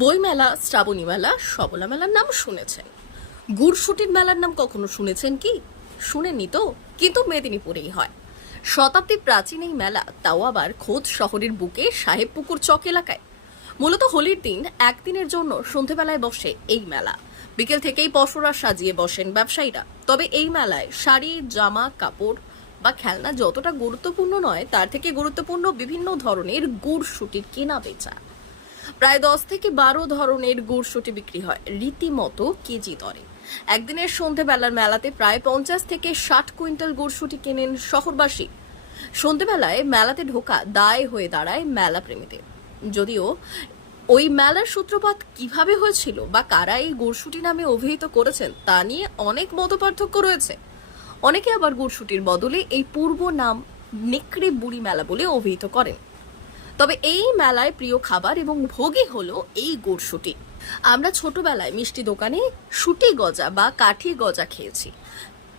বইমেলা, শ্রাবণী মেলা, সবলা মেলার নাম শুনেছেন। গুড়শুটির মেলার নাম কখনো শুনেছেন কি? শুনেননি তো, কিন্তু মেদিনীপুরেই হয়। শতাব্দী প্রাচীন এই মেলা, তাও আবার খোদ শহরের বুকে সাহেবপুকুর চক এলাকায়। মূলত হোলির দিন একদিনের জন্য সন্ধেবেলায় বসে এই মেলা। বিকেল থেকেই পসরা সাজিয়ে বসেন ব্যবসায়ীরা। তবে এই মেলায় শাড়ি, জামা কাপড় বা খেলনা যতটা গুরুত্বপূর্ণ নয়, তার থেকে গুরুত্বপূর্ণ বিভিন্ন ধরনের গুড়শুটির কেনা বেচা। প্রায় 10 থেকে 12 ধরনের গুড়শুটি বিক্রি হয় রীতিমতো কেজি দরে। একদিনের সন্ধেবেলার মেলাতে প্রায় 50 থেকে 60 কুইন্টাল গুড়শুটি কেনেন শহরবাসী। সন্ধেবেলায় মেলাতে ঢোকা দায় হয়ে দাঁড়ায় মেলা প্রেমীদের। যদিও ওই মেলার সূত্রপাত কিভাবে হয়েছিল বা কারা এই গুড়শুটি নামে অভিহিত করেছেন তা নিয়ে অনেক মতপার্থক্য রয়েছে। অনেকে আবার গুড়শুটির বদলে এই পূর্ব নাম নেকড়ে বুড়ি মেলা বলে অভিহিত করেন। তবে এই মেলায় প্রিয় খাবার এবং ভোগই হলো এই গুড়শুটি। আমরা ছোটবেলায় মিষ্টি দোকানে শুটি গজা বা কাঠি গজা খেয়েছি।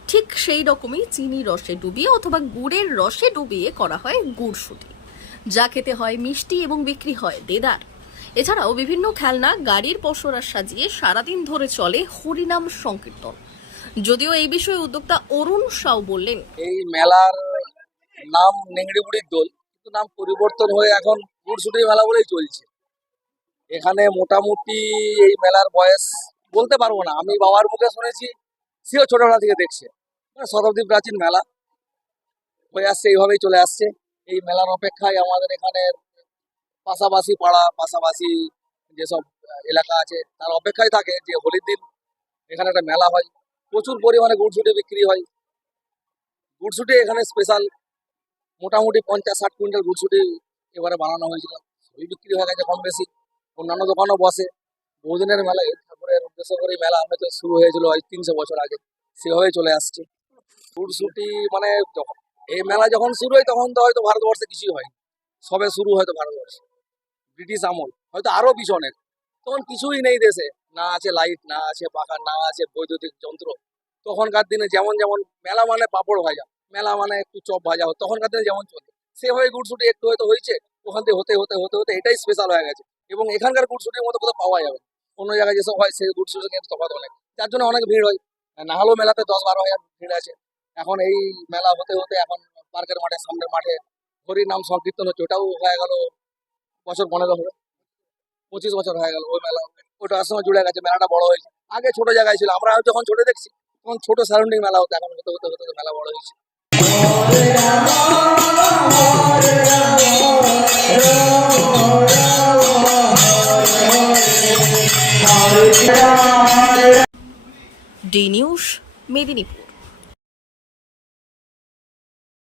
ঠিক সেই রকমই চিনি রসে ডুবিয়ে অথবা গুড়ের রসে ডুবিয়ে করা হয় গুড়শুটি, যা খেতে হয় মিষ্টি এবং বিক্রি হয় দেদার। এছাড়াও বিভিন্ন খেলনা, গাড়ির পসরা সাজিয়ে সারাদিন ধরে চলে হরিনাম সংকীর্তন। যদিও এই বিষয়ে উদ্যোক্তা অরুণ সাউ বললেন, এই মেলার নাম নেংড়ি বুড়ির দোল, কিন্তু নাম পরিবর্তন হয়ে এখন গুড়শুটি মেলা বলেই চলছে। এখানে মোটামুটি এই মেলার বয়স বলতে পারবো না, আমি বাবার মুখে শুনেছি, সেও ছোটবেলা থেকে দেখছে। শতাব্দী প্রাচীন মেলা হয়ে আসছে, এইভাবেই চলে আসছে। এই মেলার অপেক্ষায় আমাদের এখানে পাশাপাশি পাড়া, পাশাপাশি যেসব এলাকা আছে তার অপেক্ষায় থাকে যে হোলির দিন এখানে একটা মেলা হয়, প্রচুর পরিমাণে গুড়শুটি বিক্রি হয়। গুড়শুটি এখানে স্পেশাল, মোটামুটি 50-60 কুইন্টাল গুড়শুটি এবারে বানানো হয়েছিল, সবই বিক্রি হয়ে গেছে কম বেশি। অন্যান্য দোকানও বসে। বহুদিনের মেলা, এই ঠাকুরের উদ্দেশ্য করে মেলা হয়তো শুরু হয়েছিল 300 বছর আগে, সেভাবে চলে আসছে। গুড়শুটি মানে এই মেলা যখন শুরু হয় তখন তো হয়তো ভারতবর্ষে কিছুই হয়, সবে শুরু হয়তো ভারতবর্ষে ব্রিটিশ আমল, হয়তো আরো পিছনের। তখন কিছুই নেই দেশে, না আছে লাইট, না আছে পাখা, না আছে বৈদ্যুতিক যন্ত্র। তখনকার দিনে যেমন যেমন মেলা মানে পাপড় ভাজা, মেলা মানে একটু চপ ভাজা হতো, তখনকার দিনে যেমন চলতো সেভাবে গুড়শুটি একটু হয়তো হয়েছে। ওখান থেকে হতে হতে হতে হতে এটাই স্পেশাল হয়ে গেছে, এবং এখানকার গুড়শুটির মতো কোথাও পাওয়া যাবে না। অন্য জায়গায় যেসব হয় সেই গুড়শুটির কিন্তু তফাৎ অনেক, যার জন্য অনেক ভিড় হয়। না হলেও মেলাতে 10-12 হাজার ভিড় আছে। এখন এই মেলা হতে হতে এখন পার্কের মাঠে, সামনের মাঠে হরির নাম সংকীর্তন হচ্ছে, ওটাও হয়ে গেল বছর 15 হবে, 25 বছর হয়ে গেল ওই মেলা। ওটার সঙ্গে জুড়ে গেছে, মেলাটা বড় হয়েছে। আগে ছোট জায়গায় ছিল, আমরা যখন ছোট দেখছি তখন ছোট সারাউন্ডিং মেলা হতো, এখন হতে হতে হতে মেলা বড় হয়েছে। D news, Medinipur.